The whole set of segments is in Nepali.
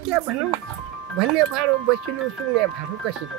के भनौँ भन्ने भाडो बसिलो सुन्ने भाडो कसिलो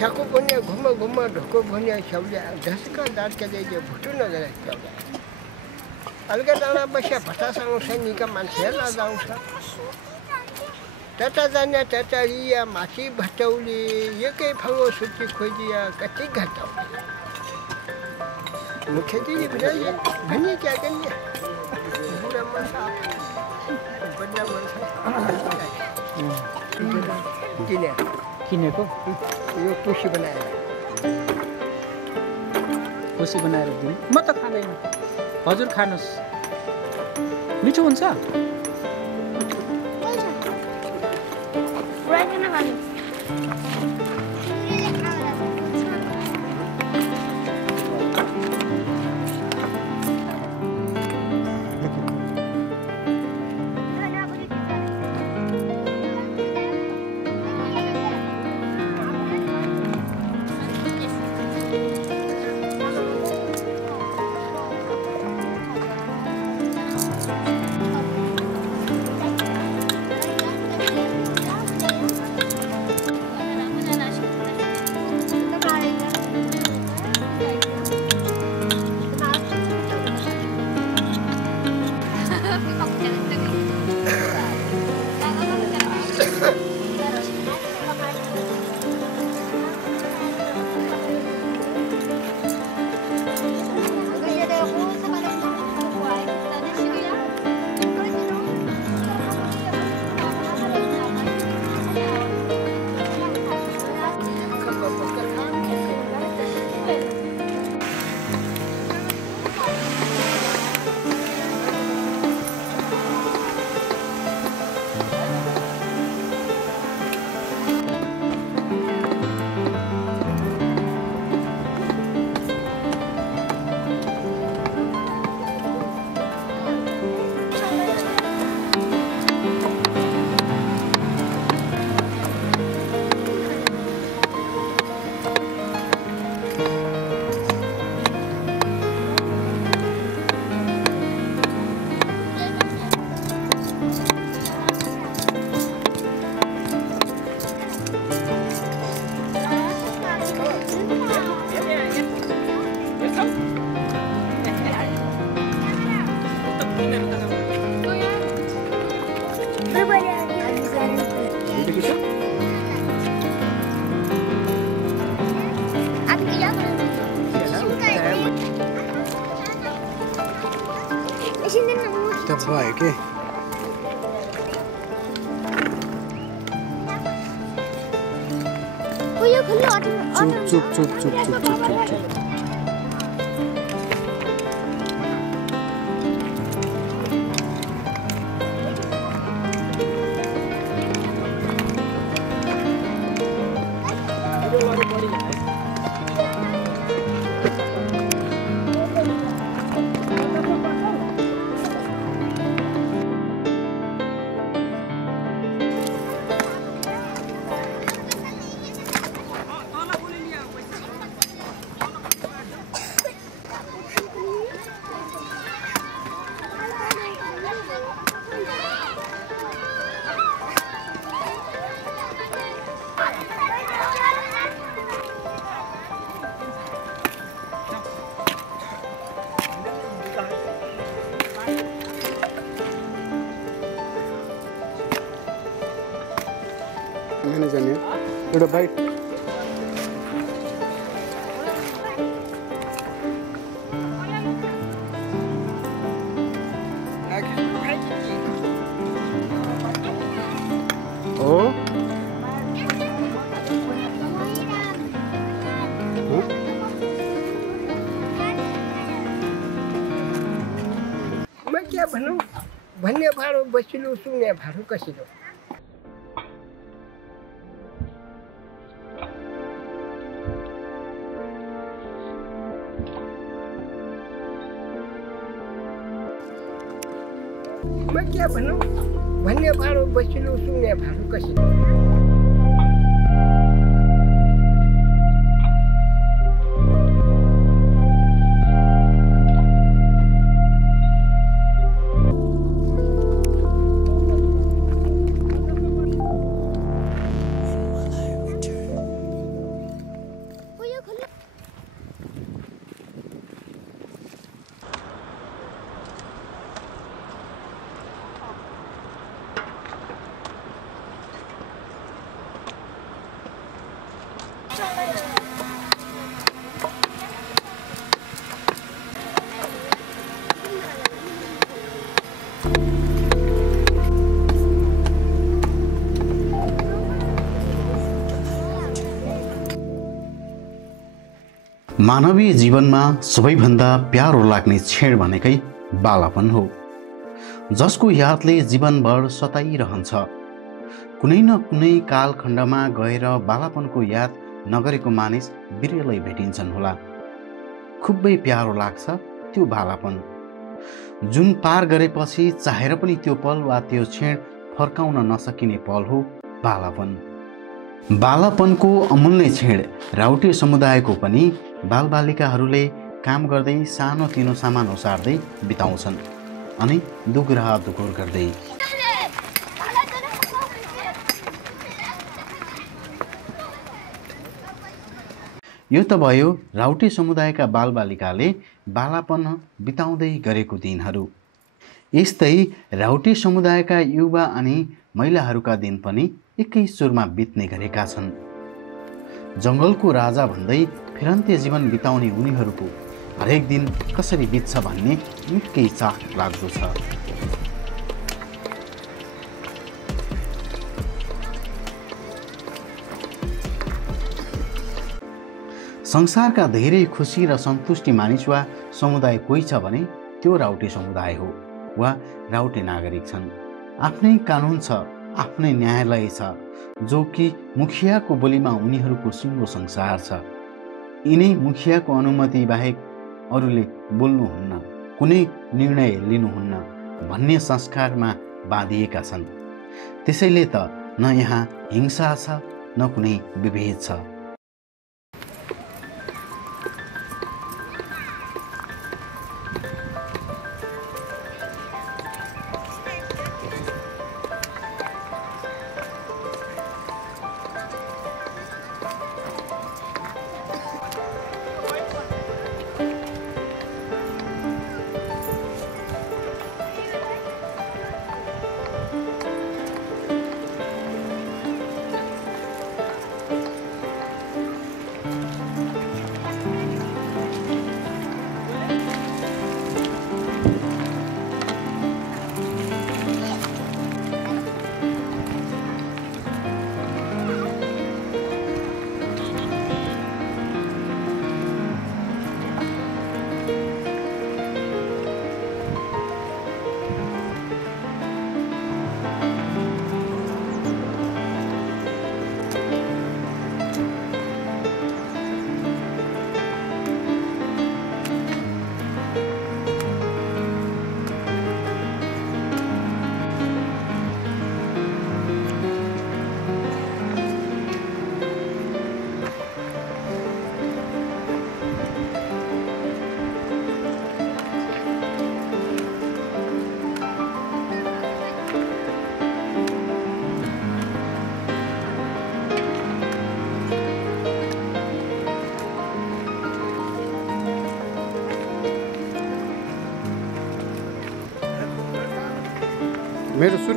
छाको बन्या घुमा घुमा ढोको बन्या छौल्या झस्का दार्केले जे भुटु नगरे छौल्या अलगा डाँडा बस्या भटासँग सैनिकका मान्छेहरूलाई जाउँछ टटा जाने टटारिया माथि भटौली एकै फङ्गो सुत्ती खोजिया कति घटाउली मुख्यजी भनिए भनी क्या कन्या बुढा मान्छे बड्डा मान्छे किनेको यो पुसी बनाएर दिनु म त खाँदैन हजुर खानुस् मिठो हुन्छ भयो के चुप चुप चुप चुप चुप चुप चुप चुप मैंने जाने एउटा बाइट हो मैं क्या भनौँ भन्ने भाडो बसिलो सुन्ने भाडो कसिलो मैं क्या भनौँ भन्ने भाडो बसिलो सुन्ने भाडो कसिलो मानवीय जीवनमा सबैभन्दा प्यारो लाग्ने क्षण भनेकै बालापन हो, जसको यादले जीवनभर सताइरहन्छ। कुनै न कुनै कालखण्डमा गएर बालापनको याद नगरेको मानिस बिरलै भेटिन्छन् होला। खुबै प्यारो लाग्छ त्यो बालापन, जुन पार गरेपछि चाहेर पनि त्यो पल वा त्यो क्षण फर्काउन नसकिने पल हो बालापन। बालापनको अमूल्य क्षण राउटे समुदायको पनि बालबालिकाहरूले काम गर्दै सानोतिनो सामान ओसार्दै बिताउँछन् अनि दुगुरा दुगुर गर्दै। यो त भयो राउटे समुदायका बालबालिकाले बालापन बिताउँदै गरेको दिनहरू। यस्तै राउटे समुदायका युवा अनि महिलाहरूका दिन पनि एकै सुरमा बित्ने गरेका छन्। जङ्गलको राजा भन्दै फिरन्ते जीवन बिताउने उनीहरूको हरेक दिन कसरी बित्छ भन्ने निकै चाख लाग्दो छ। संसारका धेरै खुसी र सन्तुष्टि मानिस वा समुदाय कोही छ भने त्यो राउटे समुदाय हो वा राउटे नागरिक छन्। आफ्नै कानुन छ, आफ्नै न्यायालय छ, जो कि मुखियाको बोलीमा उनीहरूको सिङ्गो संसार छ। यिनै मुखियाको अनुमति बाहेक अरूले बोल्नुहुन्न, कुनै निर्णय लिनुहुन्न भन्ने संस्कारमा बाँधिएका छन्। त्यसैले त न यहाँ हिंसा छ न कुनै विभेद छ। मेरो सुर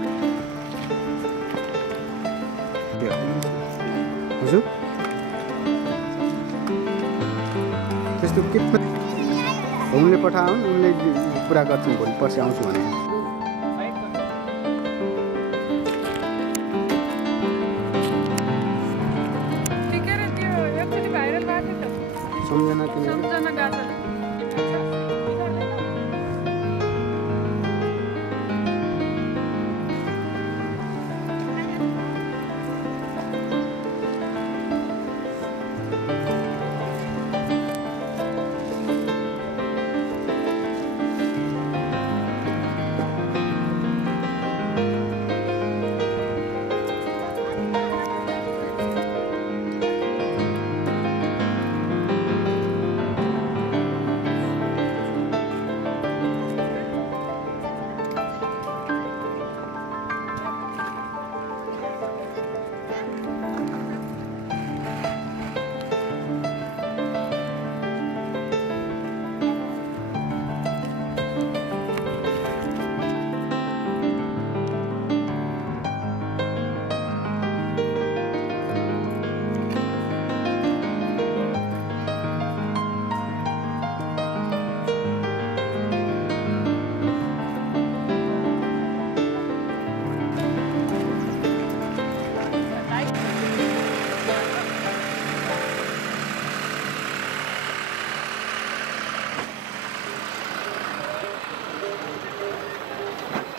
हजुर त्यस्तो के उनले पठाउन्, उनले पुरा गर्छन्, भोलि पर्सि आउँछु भने। सम्झना किन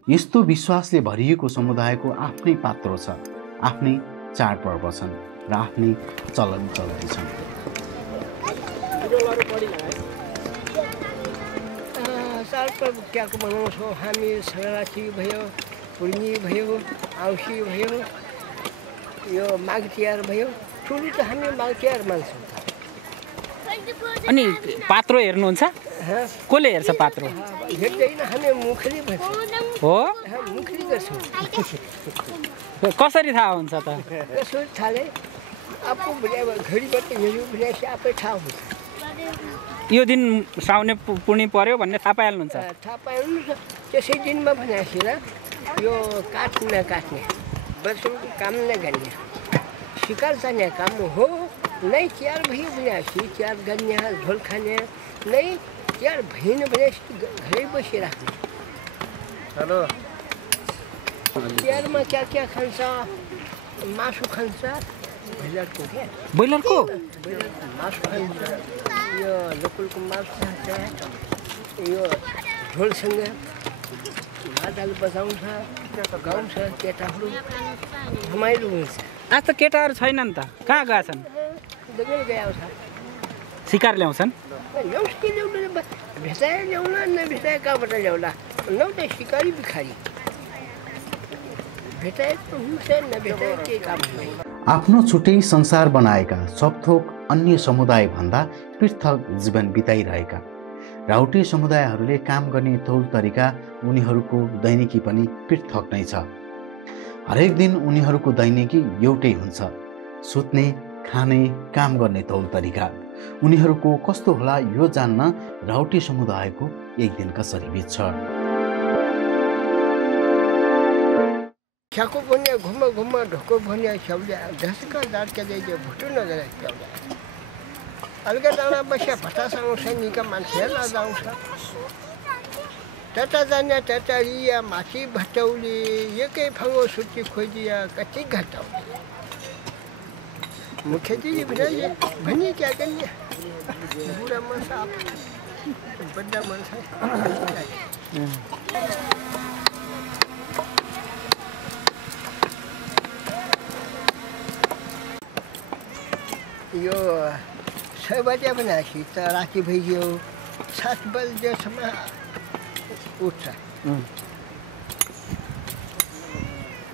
यस्तो विश्वासले भरिएको समुदायको आफ्नै पात्रो छ, आफ्नै चाडपर्व छन् र आफ्नै चलन चल्ती छन्। चाडपर्व क्याको मनाउँछौँ हामी। सङ्क्रान्ति भयो, पूर्णी भयो, औँसी भयो, यो माघ तिहार भयो। ठुलो त हामी माघ तिहार मान्छौँ। अनि पात्रो हेर्नुहुन्छ? कसले हेर्छ पात्रो? हेर्दैन, हामी मुखले भन्छौँ। हो, मुखले गर्छौँ। कसरी थाहा हुन्छ त? कसरी थाहा? आफू घडीबाट हेऱ्यो भनेपछि आफै थाहा हुन्छ। यो दिन साउने पूर्णी पर्यो भन्ने थाहा पाइहाल्नुहुन्छ? थाहा पाइहाल्नु। त्यसै दिनमा भनेपछि र यो काठ नकाट्ने, वर्षको काम नगर्ने, सिकार जाने काम हो नै। तिहार भयो भनेपछि तिहार गर्ने, झोल खाने नै। तिहार भएन भनेपछि घरै बसिराख्ने। हेलो, तिहारमा क्या खान्छ? मासु खान्छ, ब्रोइलरको। क्या ब्रोइलरको मासु खान्छ, यो लोकलको मासु खान्छ। यो झोलसँग मादल बजाउँछ, गाउँछ केटाहरू, रमाइलो हुन्छ। आज त केटाहरू छैनन् त, कहाँ गएका छन्? गएको छ, सिकार ल्याउँछन्। ल्याउँछ कि ल्याउँदैन, भेटाए ल्याउला, नभेटाए कहाँबाट ल्याउला? न त सिकारी भिखारी, भेटाए हुन्छ, नभेटाए केही काम हुँदैन। आफ्नो छुट्टै संसार बनाएका सबथोक अन्य समुदायभन्दा पृथक जीवन बिताइरहेका राउटे समुदायहरूले काम गर्ने तौर तरिका, उनीहरूको दैनिकी पनि पृथक नै छ। हरेक दिन उनीहरूको दैनिकी एउटै हुन्छ, सुत्ने, खाने, काम गर्ने तौर तरिका। उनीहरूको कस्तो होला यो जान्न राउटे समुदायको एक दिन कसरी बित्छ। छ्याको बन्या घुम्मा ढोको बन्या छ्याउल्या घसका दार्केले जो भुटु नगरे छ्याउल्या अलगा डाँडा बस्या भटासँग सैनिक मान्छेहरूलाई जाउँछ। टटा जाने टटारिया माथि भटौली एकै फङ्गो सुत्ती खोजिया कति घटाउली। मुख्यजी भनी क्या गर्ने? बुढा मान्छे बड्डा मान्छे यो 6 बजे भनेपछि त राति भइगयो। 7 बजेसम्म उठ्छ।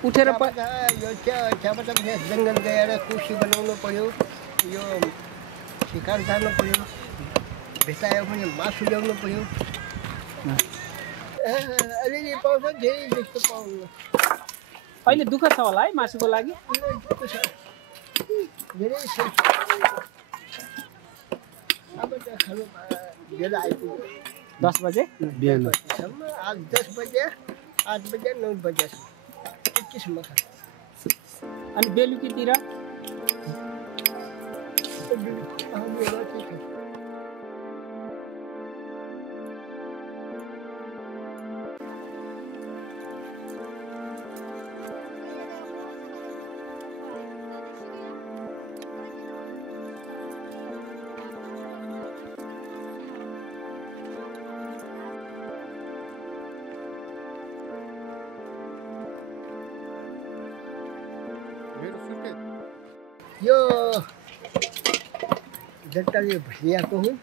उठेर यो चियाबाट जङ्गल गएर कुसी बनाउनु पर्यो, यो शिकार जानु पर्यो, भेटायो भने मासु ल्याउनु पर्यो। अलिअलि पाउँछ, धेरै जस्तो पाउनु। अहिले दुःख छ होला है मासुको लागि? धेरै छ। अब त खानु बेला आइपुग्यो। 10 बजे बिहानसम्म। आज 10 बजे, 8 बजे, 9 बजेसम्म त्यतिसम्म खान्छ। अनि बेलुकीतिर यो जट्टाले ल्याएको हुन्।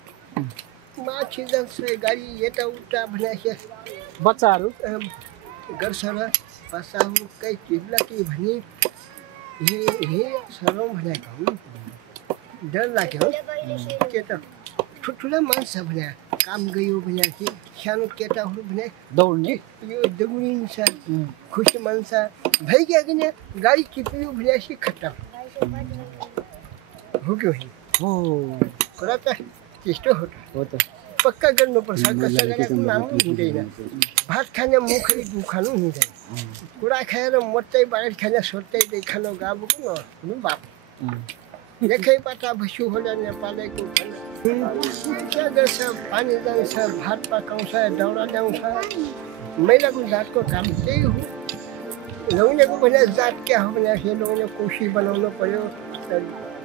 माछी जान्छ गाडी यताउता भनेपछि बच्चाहरू गर्छ र बच्चाहरू कहीँ चिल्ला कि भने हे सरौँ भनेको हुन्। डर लाग्यो के त ठुल्ठुला मान्छे भने काम गयो भनेपछि सानो केटाहरू भने दौड्ने यो दौडिन्छ। खुसी मान्छ भइगयो कि गाडी चिप्यो भनेपछि खट्टा हो कि हो? कुरा त त्यस्तो हो त। पक्का गर्नुपर्छ, कसैलाई नाम हुँदैन। भात खाने मुखले दुखानु हुँदैन। कुरा खाएर मोटै बाहिर खाने सोध्दै खानु गाबुको नहुनु बाप। एकैबाट भसु होला नेपालैको क्या गर्छ? पानी जान्छ, भात पकाउँछ, दाउरा ल्याउँछ। महिलाको जातको काम त्यही हो। ल्याउनेको भने जात क्या हो भने ल्याउने कोसी बनाउनु पर्यो।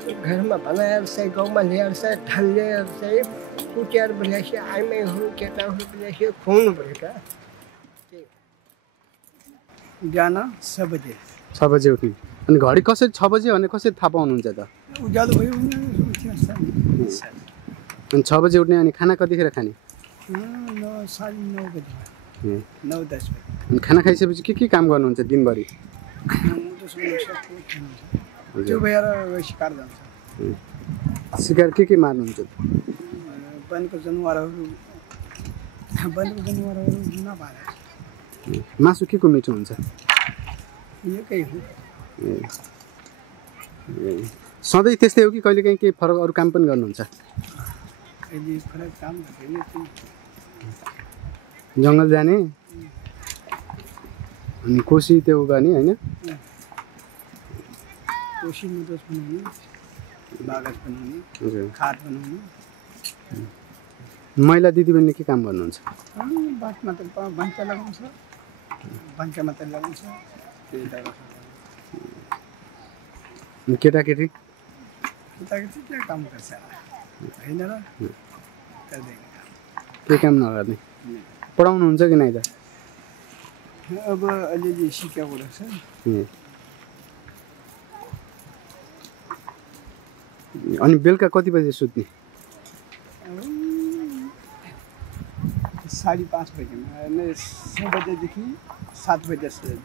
घरमा बनाएर चाहिँ गाउँमा ल्याएर चाहिँ ढालेर चाहिँ कुटेर भनेपछि आइमाईहरू केटाहरू भनेपछि खुवाउनु पऱ्यो त। बिहान 6 बजे 6 बजे उठ्ने अनि घडी कसरी 6 बजे भने कसरी थाहा पाउनुहुन्छ त उज्यालो भयो अनि 6 बजे उठ्ने अनि खाना कतिखेर खाने 9:30 बजे 9-10 बजे अनि खाना खाइसकेपछि के काम गर्नुहुन्छ दिनभरि त्यो भएर शिकार जान्छ शिकार के मार्नुहुन्छ वनको जनावरहरू नपाएर मासु के को मिठो हुन्छ एकै हो सधैँ त्यस्तै हो कि कहिलेकाहीँ केही फरक अरू काम पनि गर्नुहुन्छ अहिले फरक काम गर्दैन जङ्गल जाने अनि कोसी त्यो गर्ने होइन कोसी मदत बनाउने बागज बनाउने खाद बनाउने महिला दिदीबहिनीले के काम गर्नुहुन्छ बात मात्र भान्सा लगाउँछ भान्सा मात्र लगाउँछ केटाकेटी त्यो काम गर्छ होइन र के काम नगर्ने पढाउनुहुन्छ कि नै त अब अलिअलि सिकेको रहेछ अनि बेलुका कति बजे सुत्ने 5:30 बजे 6 बजेदेखि 7 बजेसम्म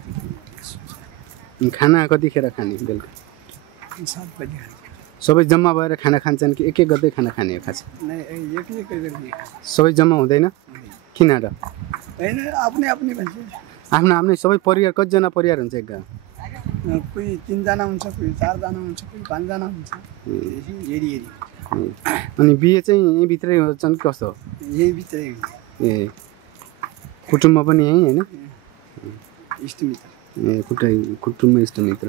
खाना कतिखेर खाने बेलुका 7 बजे सबै जम्मा भएर खाना खान्छन् कि एक एक गर्दै खाना खाने हो खास सबै जम्मा हुँदैन किन र होइन आफ्नै भन्छ आफ्नै सबै परिवार कतिजना परिवार हुन्छ एक गाउँ कोही 3 जना हुन्छ कोही 4 जना हुन्छ कोही 5 जना हुन्छ हेरी अनि बिहे चाहिँ यहीँ भित्रै हुन्छन् कस्तो यही भित्रै ए कुटुम्ब पनि यहीँ होइन इष्टमित्र ए कुटुम्ब इष्टमित्र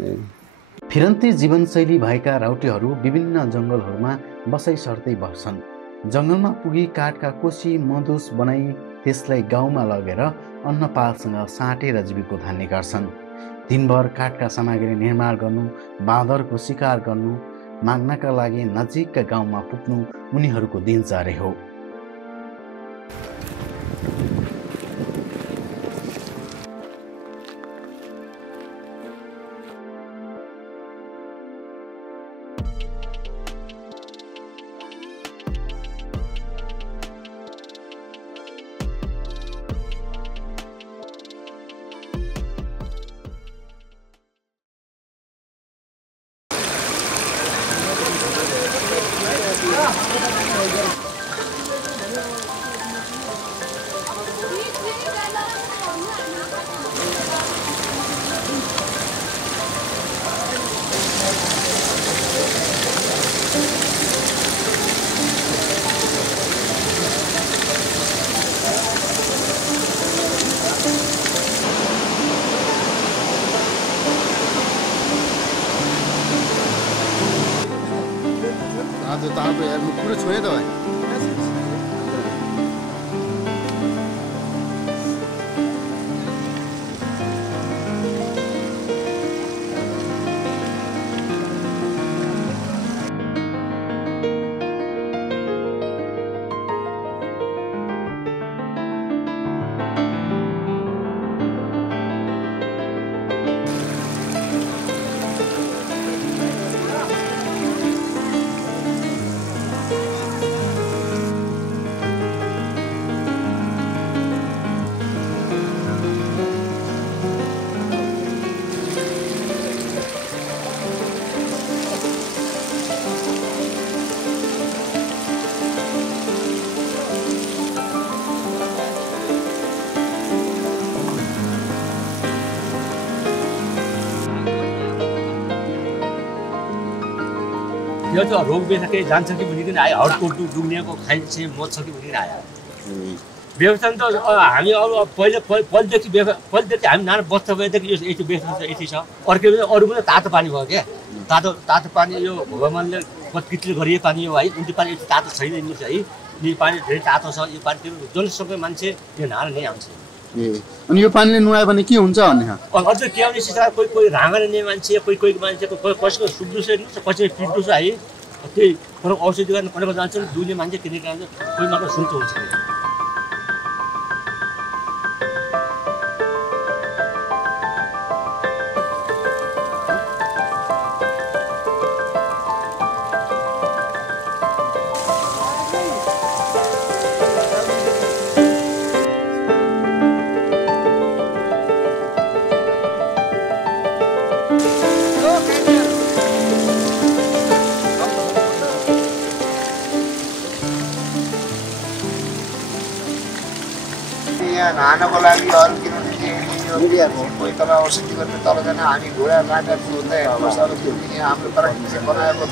ए फिरन्ती जीवनशैली भएका राउटेहरू विभिन्न जङ्गलहरूमा बसाइ सर्दै बस्छन् जङ्गलमा पुगी काठका कोसी मधुस बनाई त्यसलाई गाउँमा लगेर अन्नपालसँग साटेर जीविका धान्ने गर्छन् दिनभर काठका सामग्री निर्माण गर्नु बाँदरको शिकार गर्नु माग्नका लागि नजिकका गाउँमा पुग्नु उनीहरूको दिनचर्या हो आज त अब पुरो छोए त भाइ यो त रोग बेथाकै जान्छ कि भनिकन आयो हडको डुब्नेको खाइन्छ मर्छ कि भनिकन आयो व्यवस्था त हामी अब पहिलेदेखि हामी नाना बस्दा भएदेखि यो यति व्यवस्था छ यति छ अर्कै अरू पनि तातो पानी भयो क्या तातो पानी यो भगवान्ले किचले गरिए पानी हो है उनी पानी यति तातो छैन नि है यो पानी धेरै तातो छ यो पानी जनसङ्ख्या मान्छे यो नाला नै आउँछ अनि यो पानीले नुहायो भने के हुन्छ भन्ने अझ के आउने सिसा कोही राँगेर नै मान्छे कोही मान्छेको कसैको सुक्दुछ कसैको पिट्दुछ है त्यही फरक औषधि गर्न परेको जान्छ दुईले मान्छे किनेर जान्छ कोही मात्र सुन्चो हुन्छ यहाँ नहानको लागि अरू किनभने कोही तल औषधि गर्ने तल जाने हामी घोडा लाटा हुँदै अवस्थाहरू यहाँ हाम्रो प्राकृतिक बनाएको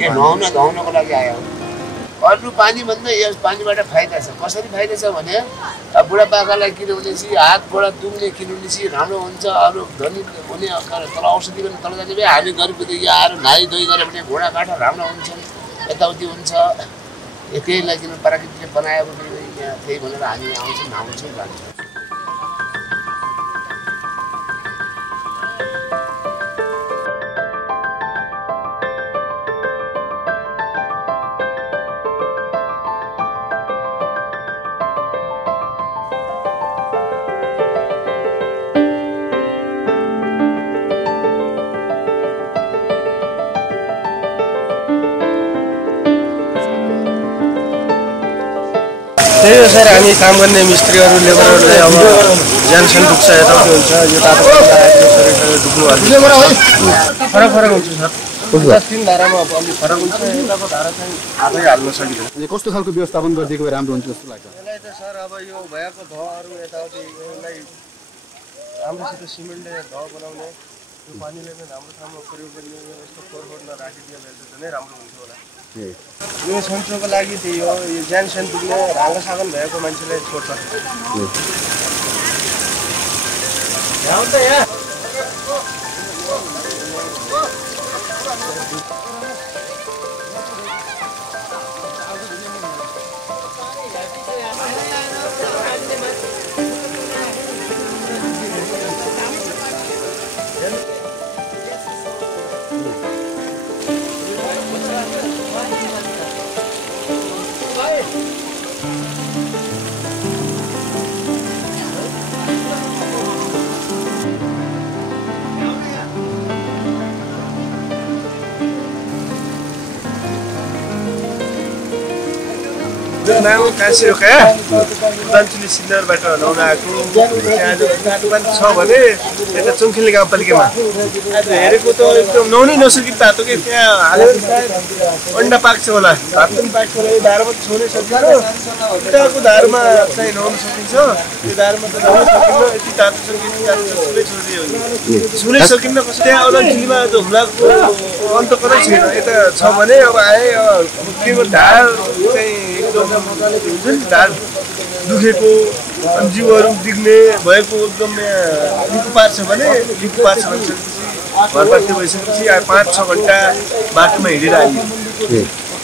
यहाँ नुहाउनको लागि आयो अरू पानीभन्दा यस पानीबाट फाइदा छ कसरी फाइदा छ भने बुढापाकालाई किनभने चाहिँ हात गोडा दुख्ने किनभने चाहिँ राम्रो हुन्छ अरू धनी हुने तल औषधि गर्ने तल जाने भए हामी गरिब यहाँ आएर नुहाइ धोइ गऱ्यो भने घोडा काठा राम्रो हुन्छन् यताउति हुन्छ त्यही लागि प्राकृतिकले बनाएको यहाँ त्यही भनेर हामी आउँछौँ नुहाउँछौँ जान्छौँ त्यही हो सर हामी काम गर्ने मिस्त्रीहरू लेबरहरूलाई अब ज्यानसन दुख्छ यताउति हुन्छ यो तातो शरीर दुख्नु फरक हुन्छ सर 3 धारामा अलि फरक हुन्छ यताको धारा चाहिँ आफै हाल्न सकिँदैन कस्तो खालको व्यवस्थापन गरिदिएको भए राम्रो हुन्छ जस्तो लाग्छ यसलाई त सर अब यो भएको धहरू यताउति यसलाई राम्रोसित सिमेन्टले ध बनाउने यो पानीले चाहिँ हाम्रो ठाउँमा प्रयोग गर्ने यस्तो फोहोर नराखिदियो भने चाहिँ नै राम्रो हुन्छ होला यो सन्चोको लागि त्यही हो यो ज्यानसन पुग्ने राङ्गा सागन भएको मान्छेलाई छोड्छ नाम काशी हो क्या उदानचुली सिन्नरबाट नुहाउन आएको त्यहाँ दोकान छ भने यता चुङखिली गाउँपालिकामा हेरेको त एकदम नुहाउनै नसकिने तातो कि त्यहाँ हालेर अन्डा पाक्छ होला भात पनि पाक्छ होला यो धारमा त छुनै सकिन्छ उताको धारमा चाहिँ नुहाउन सकिन्छ त्यो धारमा त नुहाउन सकिन्न यति तातो छ कि छुनै छोडिदियो छुनै सकिन्न कसरी त्यहाँ उदानचुलीमा हुम्लाको अन्त कतै छैन यता छ भने अब आए के ढाड चाहिँ एकदम हुन्छ नि ढाड दुखेको जिउहरू बिग्ने भएको एकदम लिक्कु पार्छ भने भनेपछि घरबाट भइसकेपछि 5-6 घन्टा बाटोमा हिँडेर आइयो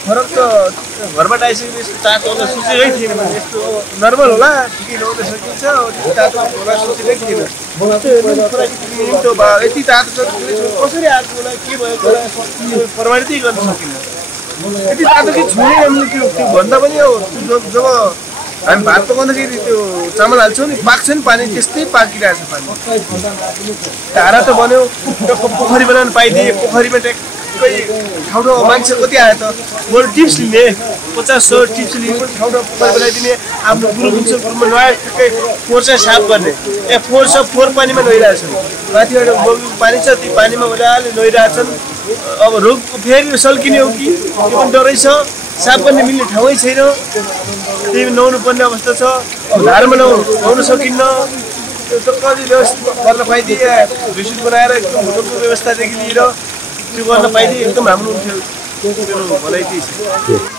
फरक त घरबाट आइसकेपछि यस्तो तातो होला सोचेकै थिएन भने यस्तो नर्मल होला ठिकै नुहाउन सकिन्छ तातो होला सोचेकै थिएन यति तातो छ कसरी आएको होला के भएको होला प्रमाणितै गर्न सकिन्न यति तातो कि छुनै हामीले त्यो भन्दा पनि जब हामी भात पकाउँदाखेरि त्यो चामल हाल्छौँ नि पाक्छ नि पानी त्यस्तै पाकिरहेको छ पानी धारा त बन्यो पोखरी बनाउनु पाइदिए पोखरीमा ट्याक्कै ठाउँ मान्छे कति आयो त बरु टिप्स लिने 50-100 टिप्स लिने ठाउँ पोखरी बनाइदिने आफ्नो गुरु हुन्छ गुरुमा नुहाएर ठिकै फोहोर चाहिँ साफ गर्ने फोहोर सब फोहोर पानीमा नुहाइरहेछन् माथिबाट पानी छ ती पानीमा मजाले नुहाइरहेछन् अब रोग फेरि सल्किने हो कि त्यो पनि डरै छ साफ गर्ने मिल्ने ठाउँै छैन त्यही नुहाउनु पर्ने अवस्था छ धारमा नुहाउन सकिन्न त्यो कति व्यवस्था गर्न पाइदिए रिसिट बनाएर एकदम होटलको व्यवस्थादेखि लिएर त्यो गर्न पाइदिए एकदम राम्रो हुन्थ्यो मेरो भनाइ त्यही छ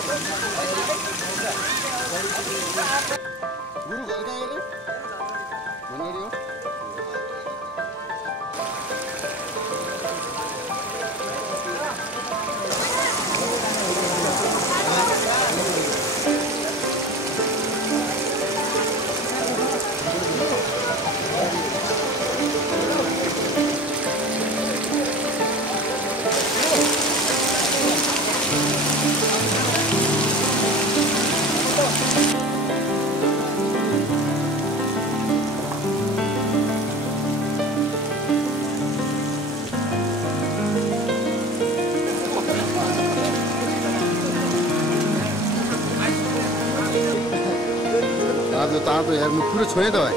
तातो हेर्नु पुरो छोए त भाइ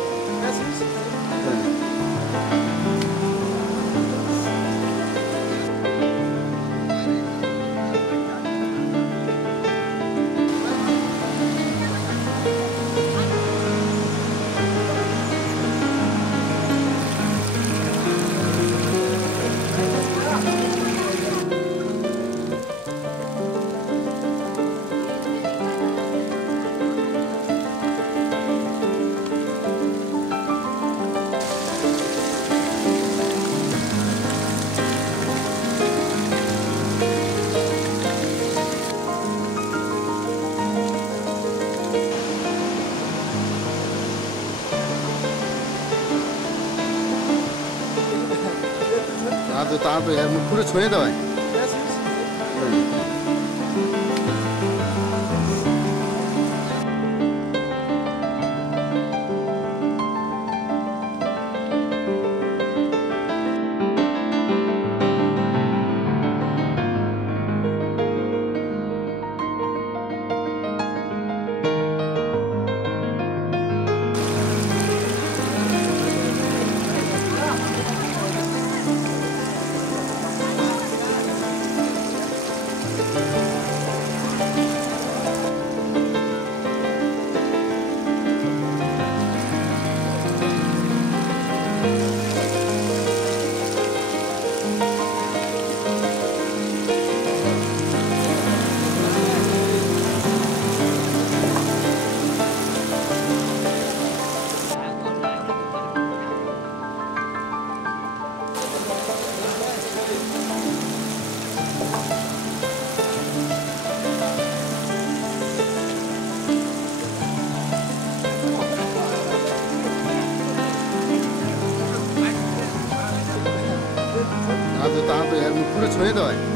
तातो तातो यार म पुरो छोए त भाइ तातो तातो यार म पुरो छोए त भाइ